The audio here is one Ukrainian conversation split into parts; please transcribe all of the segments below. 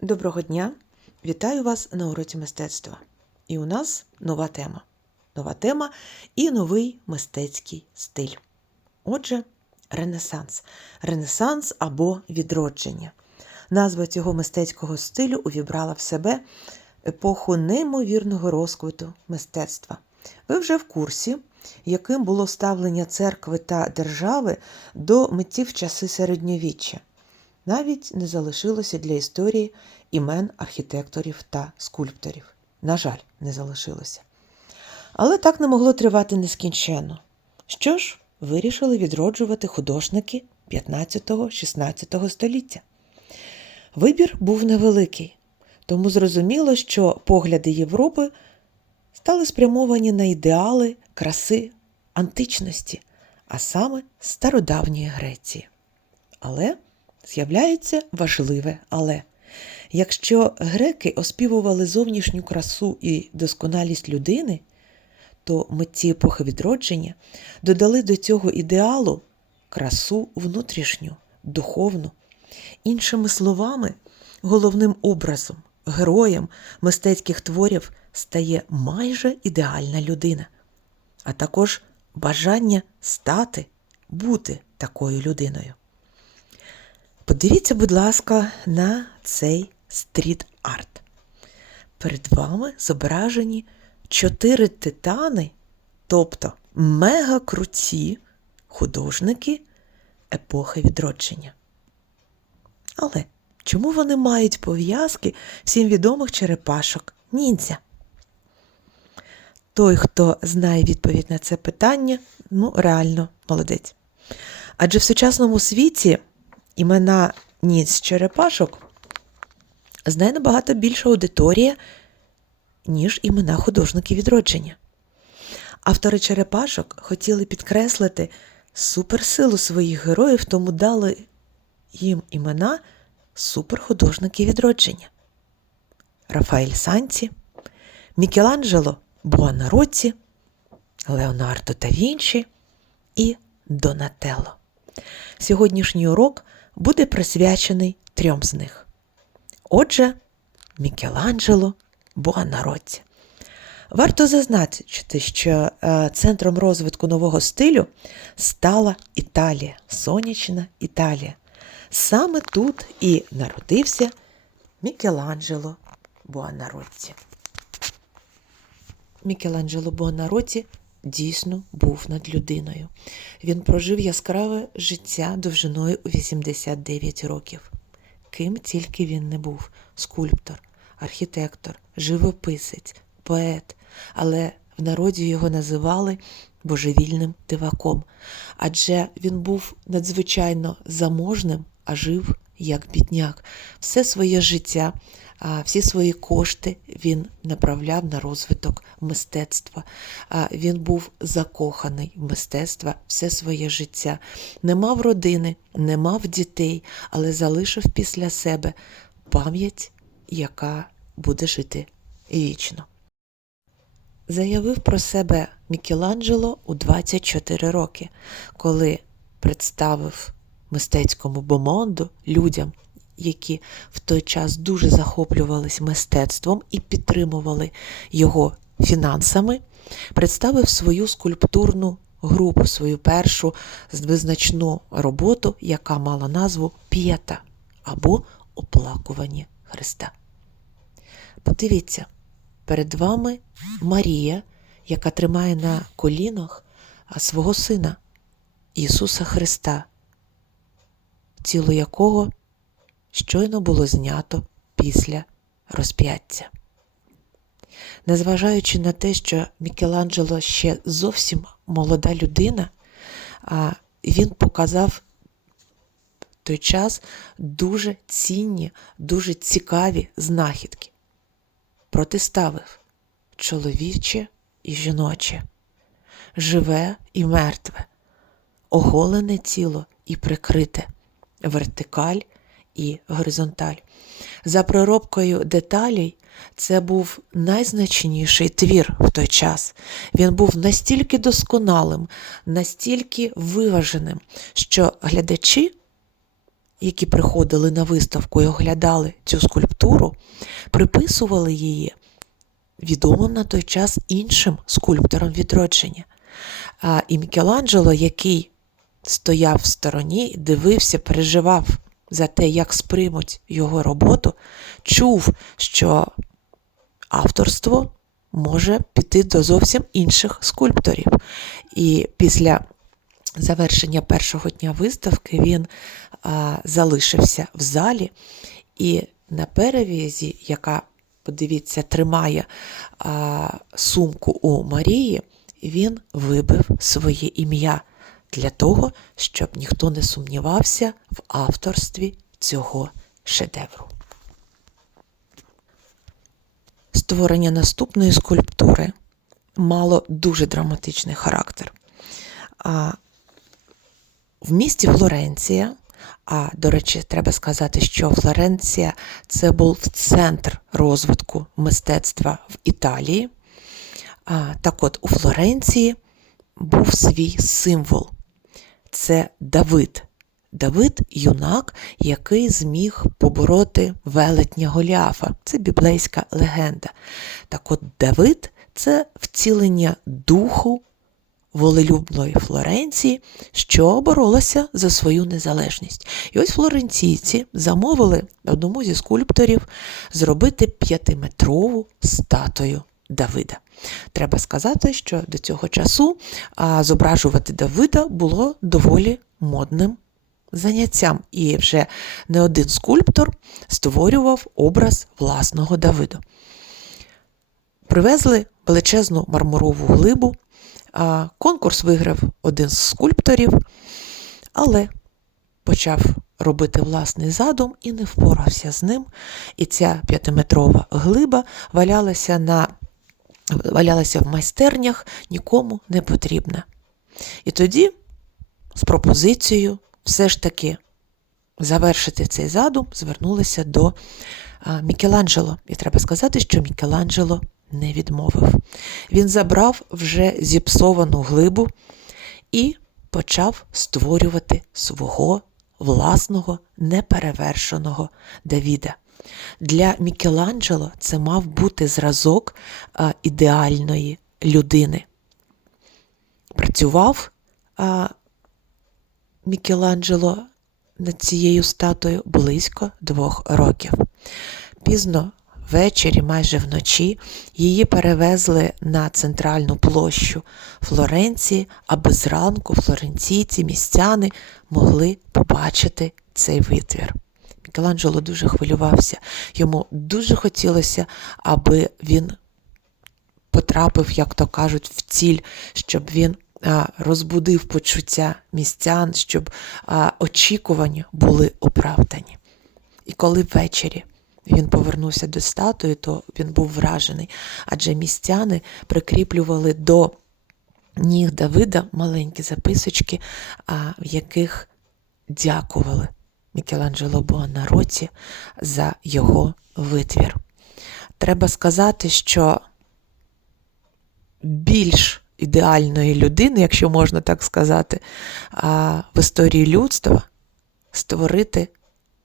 Доброго дня! Вітаю вас на уроці мистецтва. І у нас нова тема. Нова тема і новий мистецький стиль. Отже, Ренесанс. Ренесанс або відродження. Назва цього мистецького стилю увібрала в себе епоху неймовірного розквиту мистецтва. Ви вже в курсі, яким було ставлення церкви та держави до митців часи середньовіччя. Навіть не залишилося для історії імен архітекторів та скульпторів. На жаль, не залишилося. Але так не могло тривати нескінченно. Що ж, вирішили відроджувати художники 15-16 століття. Вибір був невеликий, тому зрозуміло, що погляди Європи стали спрямовані на ідеали краси античності, а саме стародавньої Греції. Але з'являється важливе але. Якщо греки оспівували зовнішню красу і досконалість людини, то митці епохи відродження додали до цього ідеалу красу внутрішню, духовну. Іншими словами, головним образом, героєм мистецьких творів стає майже ідеальна людина, а також бажання стати, бути такою людиною. Подивіться, будь ласка, на цей стріт-арт. Перед вами зображені чотири титани, тобто мега круті художники епохи відродження. Але чому вони мають пов'язки всім відомих черепашок ніндзя? Той, хто знає відповідь на це питання, ну, реально молодець. Адже в сучасному світі імена ніндз черепашок знає набагато більша аудиторія, ніж імена художників відродження. Автори черепашок хотіли підкреслити суперсилу своїх героїв, тому дали їм імена суперхудожників відродження. Рафаель Санці, Мікеланджело Буонаротті, Леонардо да Вінчі і Донателло. Сьогоднішній урок буде присвячений трьом з них. Отже, Мікеланджело Буонаротті. Варто зазначити, що е, центром розвитку нового стилю стала Італія, сонячна Італія. Саме тут і народився Мікеланджело Буонаротті. Мікеланджело Буонаротті дійсно був над людиною. Він прожив яскраве життя довжиною у 89 років. Ким тільки він не був скульптор, архітектор, живописець, поет, але в народі його називали божевільним диваком, адже він був надзвичайно заможним, а жив як бідняк. Все своє життя, всі свої кошти він направляв на розвиток мистецтва. Він був закоханий в мистецтво все своє життя. Не мав родини, не мав дітей, але залишив після себе пам'ять, яка буде жити вічно. Заявив про себе Мікеланджело у 24 роки, коли представив мистецькому бомонду людям, які в той час дуже захоплювались мистецтвом і підтримували його фінансами, представив свою скульптурну групу, свою першу визначну роботу, яка мала назву П'єта або Оплакування Христа. Подивіться, перед вами Марія, яка тримає на колінах свого Сина Ісуса Христа, тіло якого щойно було знято після розп'яття. Незважаючи на те, що Мікеланджело ще зовсім молода людина, він показав в той час дуже цінні, дуже цікаві знахідки. Протиставив чоловіче і жіноче, живе і мертве, оголене тіло і прикрите, вертикаль і горизонталь. За проробкою деталей це був найзначніший твір в той час. Він був настільки досконалим, настільки виваженим, що глядачі які приходили на виставку і оглядали цю скульптуру, приписували її відомим на той час іншим скульпторам відродження. А, і Мікеланджело, який стояв в стороні, дивився, переживав за те, як сприймуть його роботу, чув, що авторство може піти до зовсім інших скульпторів. І після завершення першого дня виставки він а, залишився в залі, і на перевізі, яка, подивіться, тримає а, сумку у Марії, він вибив своє ім'я для того, щоб ніхто не сумнівався в авторстві цього шедевру. Створення наступної скульптури мало дуже драматичний характер. А, в місті Флоренція, а до речі, треба сказати, що Флоренція це був центр розвитку мистецтва в Італії. А, так от, у Флоренції був свій символ це Давид. Давид юнак, який зміг побороти велетня Голіафа. Це біблейська легенда. Так от Давид це вцілення духу волелюбної Флоренції, що боролася за свою незалежність. І ось флоренційці замовили одному зі скульпторів зробити п'ятиметрову статую Давида. Треба сказати, що до цього часу зображувати Давида було доволі модним заняттям, і вже не один скульптор створював образ власного Давида. Привезли величезну мармурову глибу. Конкурс виграв один з скульпторів, але почав робити власний задум і не впорався з ним. І ця п'ятиметрова глиба валялася на валялася в майстернях, нікому не потрібна. І тоді з пропозицією все ж таки завершити цей задум звернулися до Мікеланджело. І треба сказати, що Мікеланджело не відмовив. Він забрав вже зіпсовану глибу і почав створювати свого власного неперевершеного Давіда. Для Мікеланджело це мав бути зразок ідеальної людини. Працював Мікеланджело над цією статуєю близько двох років. Пізно ввечері, майже вночі, її перевезли на центральну площу Флоренції, аби зранку флоренційці, містяни могли побачити цей витвір. Мікеланджело дуже хвилювався. Йому дуже хотілося, аби він потрапив, як то кажуть, в ціль, щоб він розбудив почуття містян, щоб очікування були оправдані. І коли ввечері він повернувся до статуї, то він був вражений, адже містяни прикріплювали до ніг Давида маленькі записочки, в яких дякували Мікеланджело Буонароті за його витвір. Треба сказати, що більш ідеальної людини, якщо можна так сказати, в історії людства створити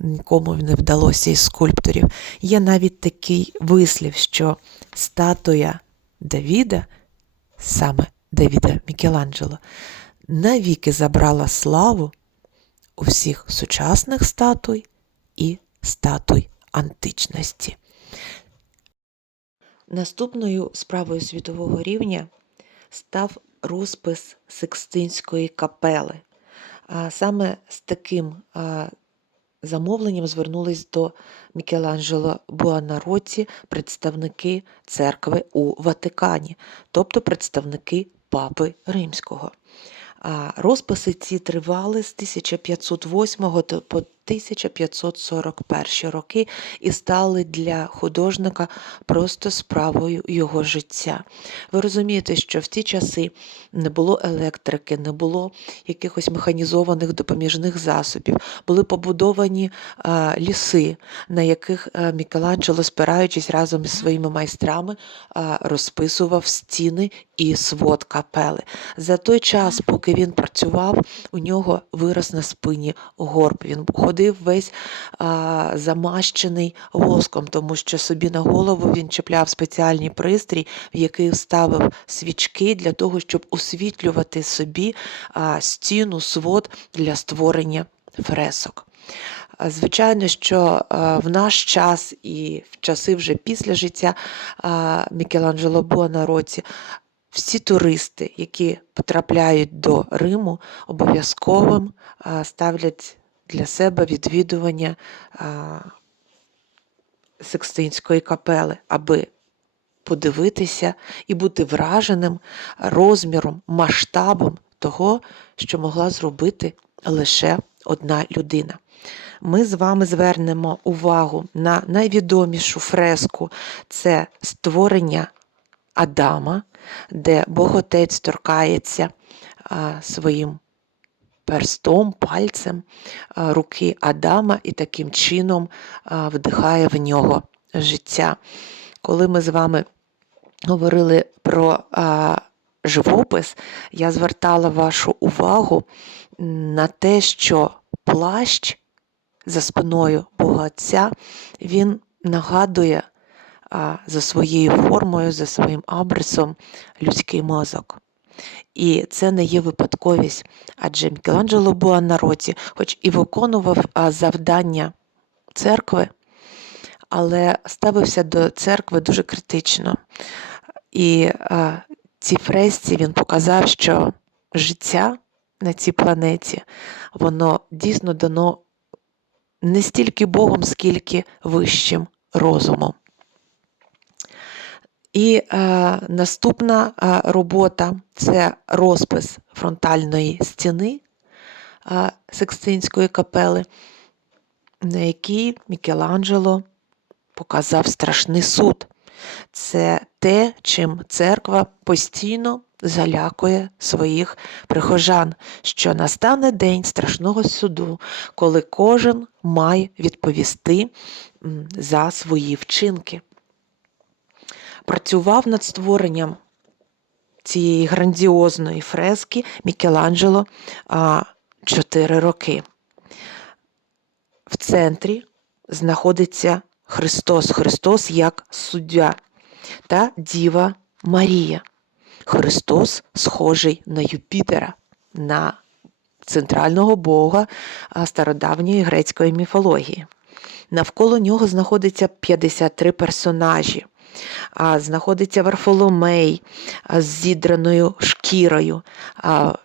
нікому не вдалося із скульпторів. Є навіть такий вислів, що статуя Давіда, саме Давіда Мікеланджело, навіки забрала славу у всіх сучасних статуй і статуй античності. Наступною справою світового рівня став розпис Секстинської капели. Саме з таким замовленням звернулись до Мікеланджело Буанароці представники церкви у Ватикані, тобто представники Папи Римського. Розписи ці тривали з 1508 по 1541 роки і стали для художника просто справою його життя. Ви розумієте, що в ті часи не було електрики, не було якихось механізованих допоміжних засобів, були побудовані а, ліси, на яких а, Мікеланджело, спираючись разом із своїми майстрами, а, розписував стіни і свод капели. За той час, поки він працював, у нього вирос на спині горб. Він ходив весь а, замащений воском, тому що собі на голову він чіпляв спеціальний пристрій, в який вставив свічки для того, щоб освітлювати собі а, стіну, свод для створення фресок. Звичайно, що в наш час і в часи вже після життя Мікеланджело Буонароці всі туристи, які потрапляють до Риму, обов'язковим ставлять для себе відвідування а, Секстинської капели, аби подивитися і бути враженим розміром, масштабом того, що могла зробити лише одна людина. Ми з вами звернемо увагу на найвідомішу фреску це створення Адама, де Бог Отець торкається а, своїм перстом, пальцем руки Адама і таким чином вдихає в нього життя. Коли ми з вами говорили про живопис, я звертала вашу увагу на те, що плащ за спиною Бога Отця, він нагадує за своєю формою, за своїм абрисом людський мозок. І це не є випадковість, адже Мікеланджело Буонаротті, хоч і виконував завдання церкви, але ставився до церкви дуже критично. І а, цій фресці він показав, що життя на цій планеті, воно дійсно дано не стільки Богом, скільки вищим розумом. І е, наступна е, робота це розпис фронтальної стіни е, Секстинської капели, на якій Мікеланджело показав страшний суд. Це те, чим церква постійно залякує своїх прихожан, що настане день страшного суду, коли кожен має відповісти за свої вчинки. Працював над створенням цієї грандіозної фрески Мікеланджело а, 4 роки. В центрі знаходиться Христос, Христос як суддя та Діва Марія. Христос схожий на Юпітера, на центрального бога стародавньої грецької міфології. Навколо нього знаходиться 53 персонажі. Знаходиться Варфоломей з зідраною шкірою.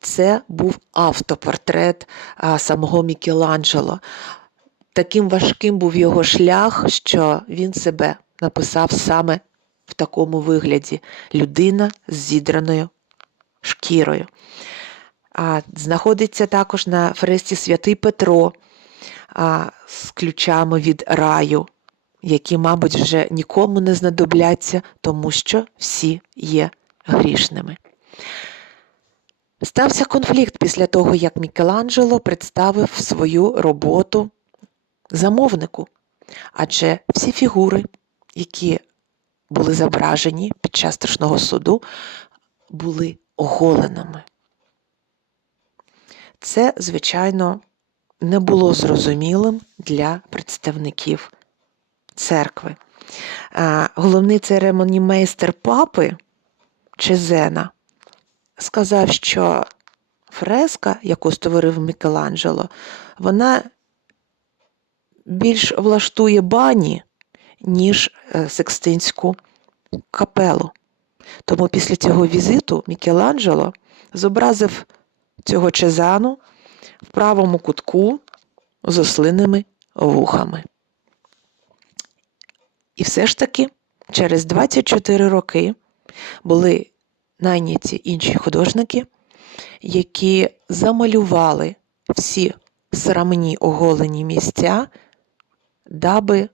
Це був автопортрет самого Мікеланджело. Таким важким був його шлях, що він себе написав саме в такому вигляді людина з зідраною шкірою. А, Знаходиться також на фресці Святий Петро а, з ключами від раю, які, мабуть, вже нікому не знадобляться, тому що всі є грішними. Стався конфлікт після того, як Мікеланджело представив свою роботу замовнику, адже всі фігури, які були зображені під час страшного суду, були оголеними. Це, звичайно, не було зрозумілим для представників церкви. Головний церемонімейстер папи Чезена сказав, що фреска, яку створив Мікеланджело, вона більш влаштує бані, ніж е, Секстинську капелу. Тому після цього візиту Мікеланджело зобразив цього Чезану в правому кутку з ослиними вухами. І все ж таки, через 24 роки були найняті інші художники, які замалювали всі срамні оголені місця, даби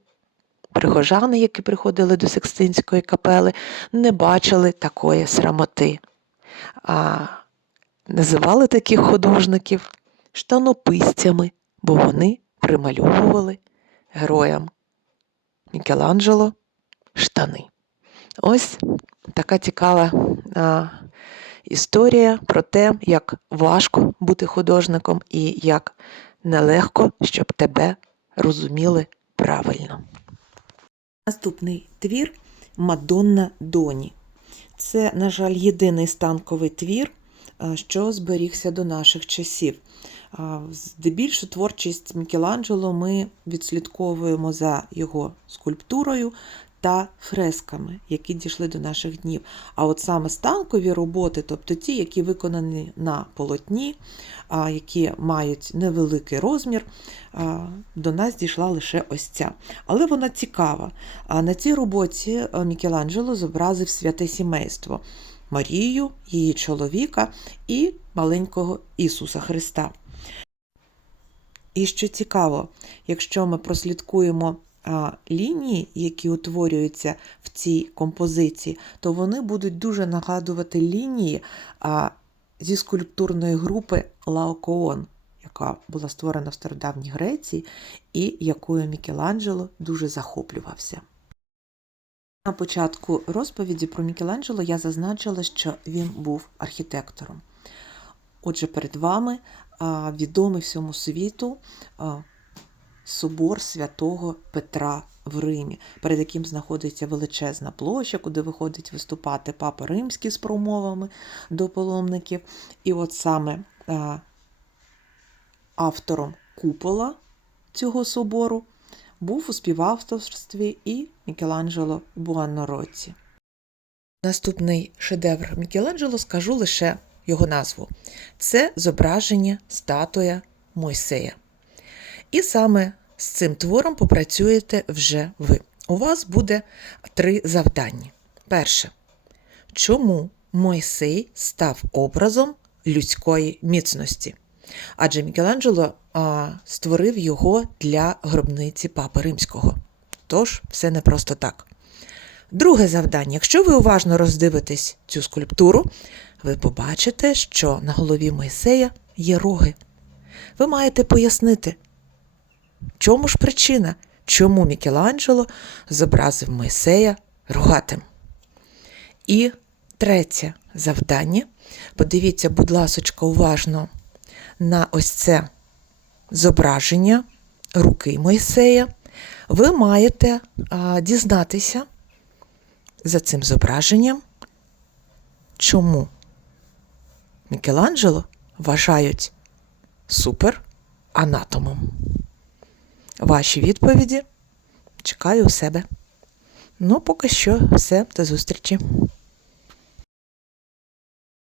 прихожани, які приходили до Секстинської капели, не бачили такої срамоти. А називали таких художників штанописцями, бо вони примальовували героям Мікеланджело штани. Ось така цікава а, історія про те, як важко бути художником і як нелегко, щоб тебе розуміли правильно. Наступний твір Мадонна Доні. Це, на жаль, єдиний станковий твір, що зберігся до наших часів. А, Здебільшого творчість Мікеланджело ми відслідковуємо за його скульптурою та фресками, які дійшли до наших днів. А от саме станкові роботи, тобто ті, які виконані на полотні, які мають невеликий розмір, до нас дійшла лише ось ця. Але вона цікава. На цій роботі Мікеланджело зобразив святе сімейство Марію, її чоловіка і маленького Ісуса Христа. І що цікаво, якщо ми прослідкуємо лінії, які утворюються в цій композиції, то вони будуть дуже нагадувати лінії зі скульптурної групи Лаокоон, яка була створена в стародавній Греції і якою Мікеланджело дуже захоплювався. На початку розповіді про Мікеланджело я зазначила, що він був архітектором. Отже, перед вами відомий всьому світу собор святого Петра в Римі, перед яким знаходиться величезна площа, куди виходить виступати папа Римський з промовами до паломників. І от саме автором купола цього собору був у співавторстві і Мікеланджело Буаннороці. Наступний шедевр Мікеланджело скажу лише його назву. Це зображення статуя Мойсея. І саме з цим твором попрацюєте вже ви. У вас буде три завдання. Перше. Чому Мойсей став образом людської міцності? Адже Мікеланджело а, створив його для гробниці Папи Римського. Тож, все не просто так. Друге завдання. Якщо ви уважно роздивитесь цю скульптуру, ви побачите, що на голові Мойсея є роги. Ви маєте пояснити, чому ж причина, чому Мікеланджело зобразив Мойсея рогатим. І третє завдання. Подивіться, будь ласочка, уважно на ось це зображення руки Мойсея. Ви маєте а, дізнатися за цим зображенням, чому Мікеланджело вважають суперанатомом. Ваші відповіді чекаю у себе. Ну, поки що все, до зустрічі.